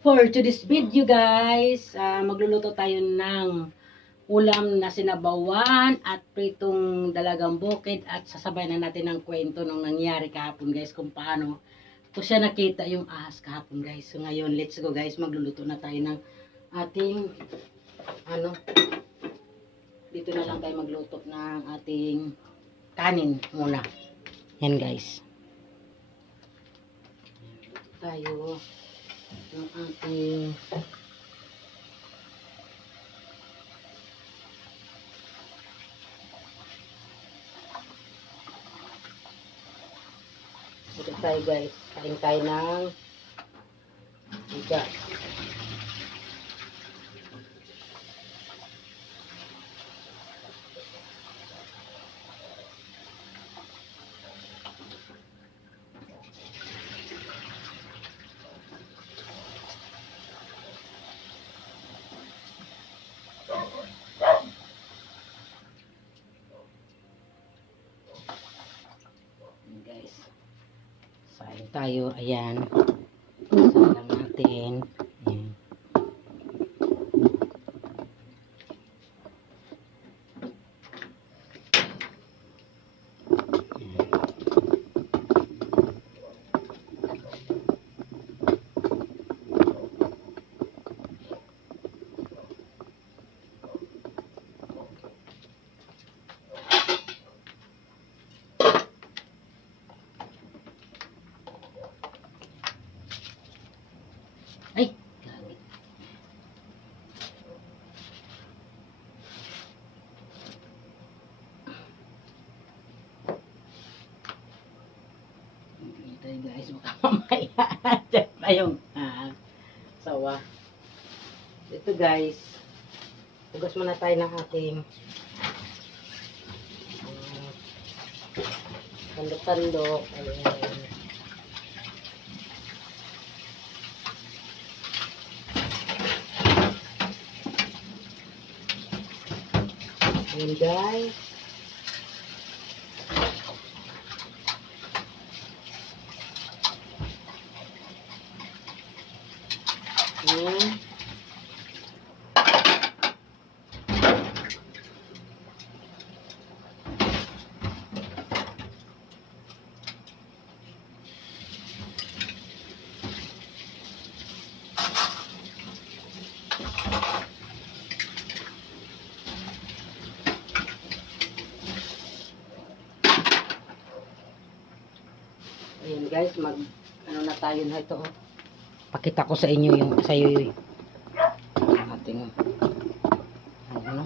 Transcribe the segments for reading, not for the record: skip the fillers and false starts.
For today's video guys, magluluto tayo ng ulam na sinabawan at pritong dalagang bukid at sasabay na natin ng kwento nung nangyari kahapon guys kung paano ko siya nakita yung ahas kahapon guys. So ngayon, let's go guys, magluluto na tayo ng ating dito na lang tayo magluto ng ating kanin muna. Yan guys. Tayo ng ating ito tayo guys, kain tayo ng bigas. Guys, sain tayo, ayan, salang natin, ayan. Ay, gabi. Ito guys, baka mamaya dyan na yung sawa. Ito guys, hugas muna tayo ng ating tandok-tandok. Ayan. Ayan guys. Ayan. Ayan guys, na tayo na ito. Pakita ko sa inyo yung yung ating ano.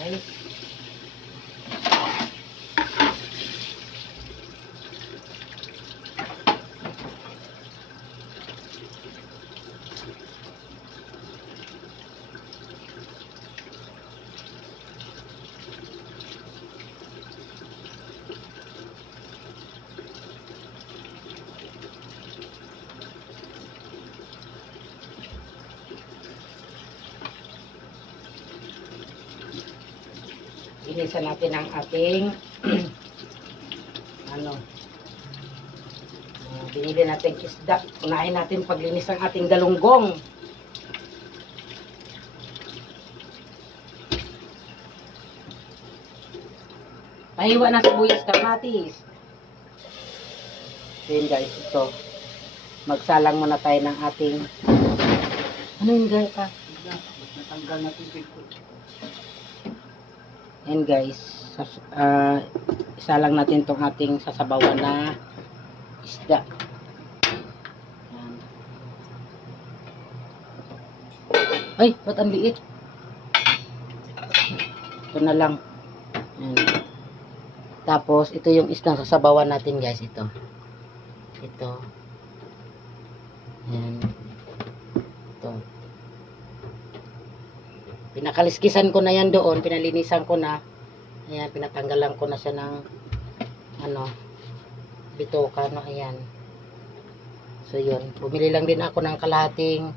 Guys. Ginisa natin ang ating binili natin isda. Unahin natin paglinis ang ating galunggong. Pahiwa na sibuyas, kamatis. Then guys, ito. Magsalang muna tayo ng ating ano yung guys natanggal natin dito. And guys, isalang natin tong ating sasabawan na isda. Yan. Ay, ba't ang liit? Ito na lang. Yan. Tapos, ito yung isdang sasabawan natin guys. Ito. Yan. Ito. Pinakaliskisan ko na yan doon. Pinalinisan ko na. Ayan, pinatanggalan ko na siya ng bitoka, no? Ayan. So, yun. Bumili lang din ako ng kalahating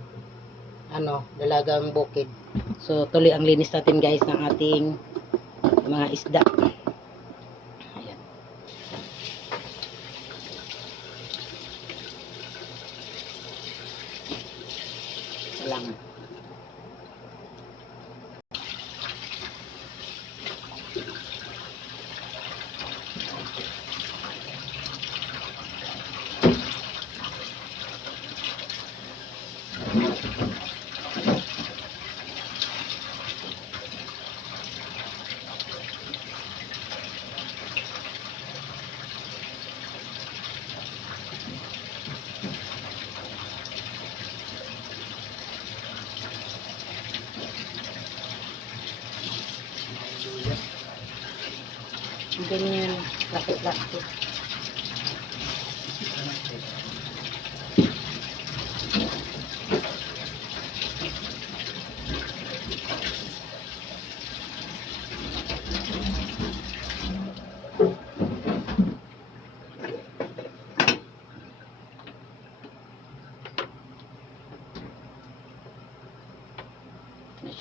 dalagang bukid. So, tuloy ang linis natin, guys, ng ating mga isda. Ayan. Salamat. Ganyan, lapit-lapit.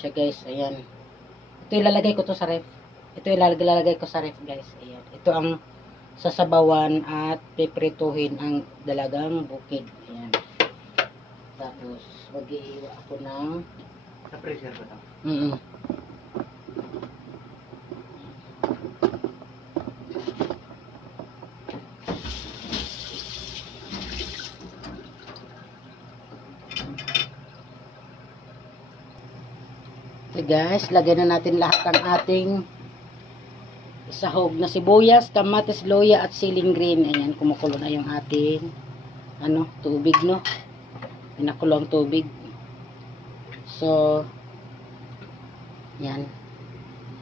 Siya, guys, ayan. Ito ilalagay ko to sa ref. Ito ilalagay ko sa ref, guys. Ayan. Ito ang sasabawan at piprituhin ang dalagang bukid. Ayan. Tapos mag-iiwa ako ng sa freezer ba ito? Okay, guys, lagyan na natin lahat ng ating sahog na sibuyas, kamatis, loya at siling green. Ayan, kumukulo na yung ating tubig, no? Pinakulo ang tubig. So, yan.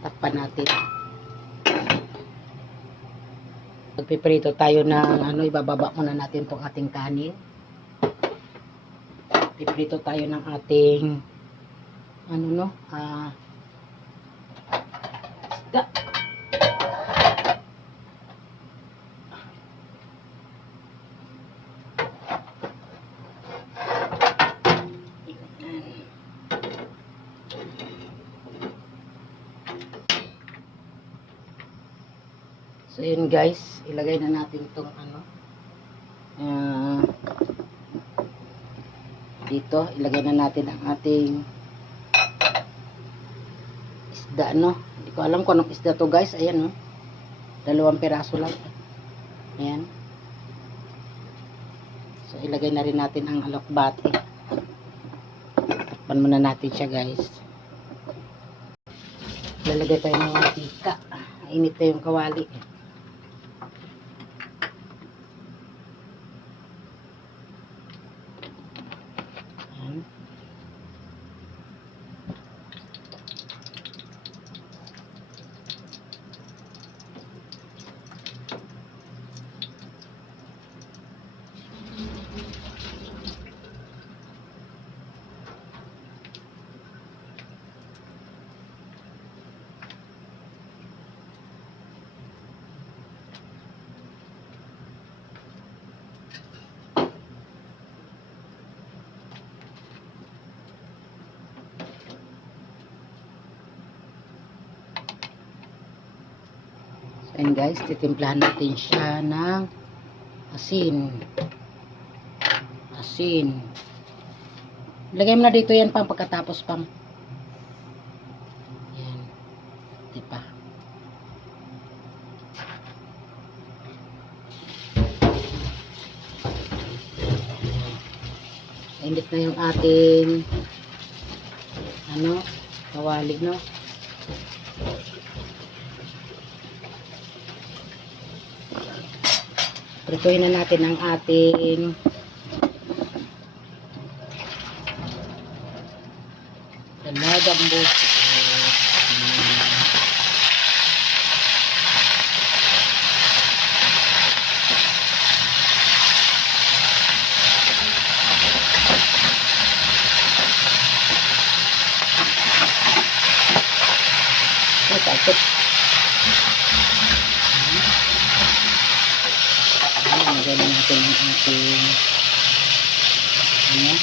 Takpan natin. Magpiprito tayo ng ibababa muna natin tong ating kanin. Piprito tayo ng ating isda. So yun, guys, ilagay na natin itong dito, ilagay na natin ang ating isda, hindi ko alam kung anong isda to, guys. Ayan, 2 piraso lang. Ayan. So ilagay na rin natin ang alokbate. Takpan muna natin siya, guys. Lalagay tayo ng mantika. Init na yung kawali. Ayan, guys, titimplahan natin siya ng asin. Lagay mo na dito yan pang pagkatapos pang. Ayan. Diba? Init na yung ating kawali, no? Prituhin na natin ang ating dalagang bukid. Bakit? Lagay na natin ang ating ano?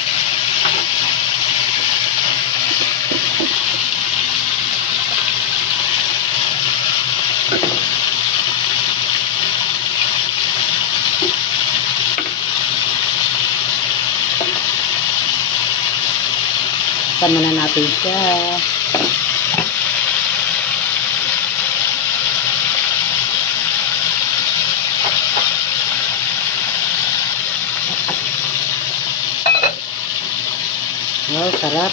Sama na natin siya. Oh, sarap.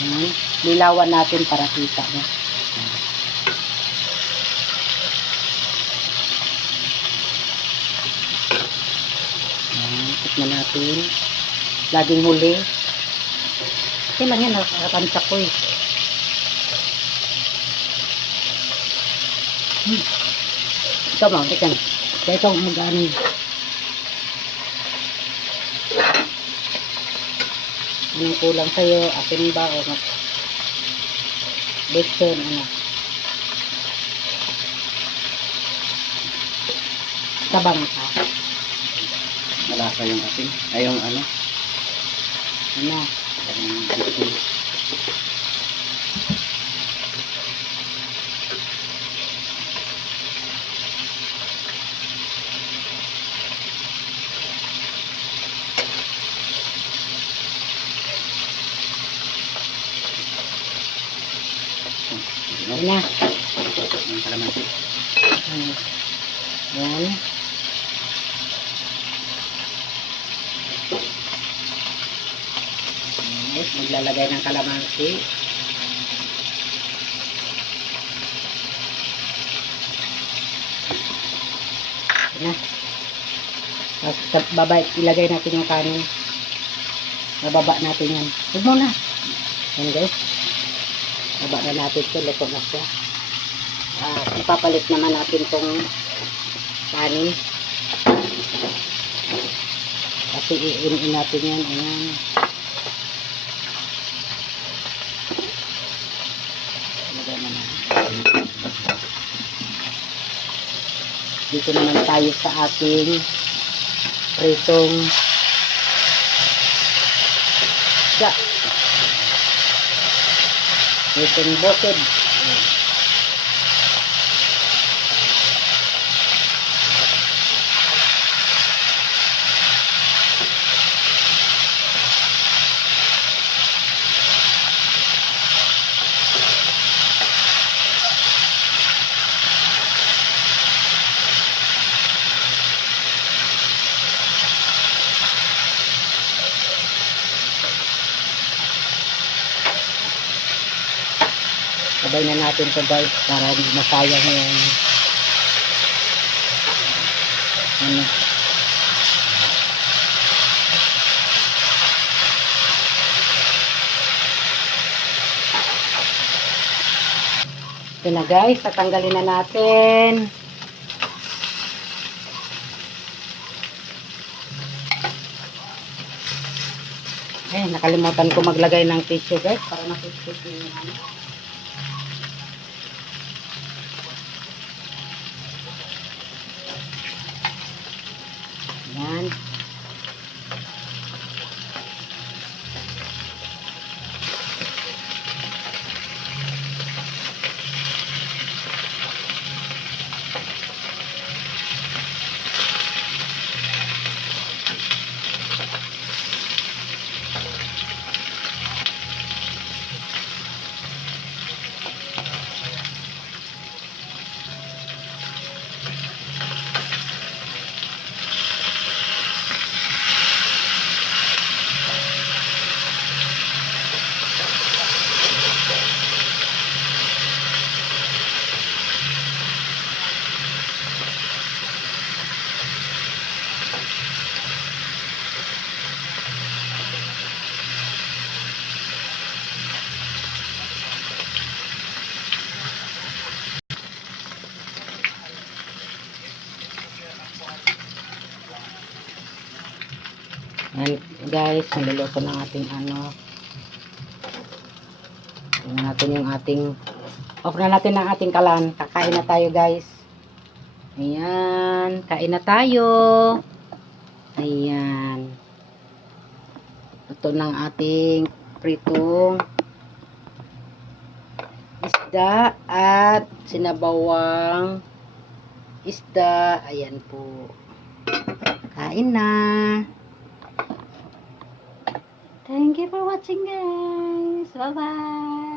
Ayan. Lilawan natin para kita mo. Ayan, tikman natin. Laging huli. Okay lang yan, nakakanta ko eh. Ikaw mo, ikaw. Kaya ikaw mag-ano. Anong kulang sa'yo? Akin ba o mas Betson, ano? Tabang ka. Malasa yung ating. Ay, yung ano. Ano? Yung Betson. Ano na? Yung kalamansi. Yan. Yes, maglalagay ng kalamansi. Yan na. Tapos baba, ilagay natin yung kanin. Bababa natin yan. Huwag mo na. Yan guys. Baba na natin ito. Luto na siya. Ipapalit naman natin itong kanin. Kasi iin natin yan. Ayan. Lagyan naman. Dito naman tayo sa ating pritong isda. Pritong bukid. Sabay na natin ito guys para hindi masayang yung ano. Ito na guys, tatanggalin na natin. Nakalimutan ko maglagay ng tissue guys para nakikita yung ano. Yan. Ayan guys, niluluto ng ating ano. Tingnan natin yung ating Off na natin ang ating kalan. Kakain na tayo, guys. Ayan. Kain na tayo. Ayan. Ito ng ating pritong isda at sinabawang isda. Ayan po. Kain na. Thank you for watching, guys. Bye-bye.